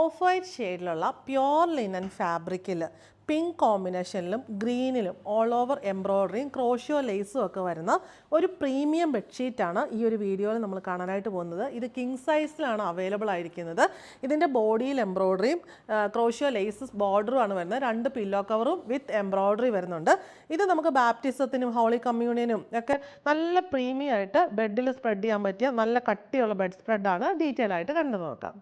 Of white ഷെയ്ഡിലുള്ള pure linen ഫാബ്രിക്കിൽ pink കോമ്പിനേഷനിലും ഗ്രീനിലും all over എംബ്രോയ്ഡറിയും crochet ലേസും ഒക്കെ വരുന്ന ഒരു പ്രീമിയം ബെഡ്ഷീറ്റാണ് ഈ ഒരു വീഡിയോയിൽ നമ്മൾ കാണാനായിട്ട് പോകുന്നത്. ഇത് കിങ് സൈസിലാണ് അവൈലബിൾ ആയിരിക്കുന്നത്. ഇതിൻ്റെ ബോഡിയിൽ എംബ്രോയ്ഡറിയും ക്രോഷ്യോ ലേസസ് ബോർഡറുമാണ് വരുന്നത്. 2 പില്ലോ കവറും വിത്ത് എംബ്രോയ്ഡറി വരുന്നുണ്ട്. ഇത് നമുക്ക് ബാപ്റ്റിസത്തിനും ഹോളി കമ്മ്യൂണിയനും ഒക്കെ നല്ല പ്രീമിയം ആയിട്ട് ബെഡിൽ സ്പ്രെഡ് ചെയ്യാൻ പറ്റിയ നല്ല കട്ടിയുള്ള ബെഡ് സ്പ്രെഡാണ്. ഡീറ്റെയിൽ ആയിട്ട് കണ്ടു നോക്കാം.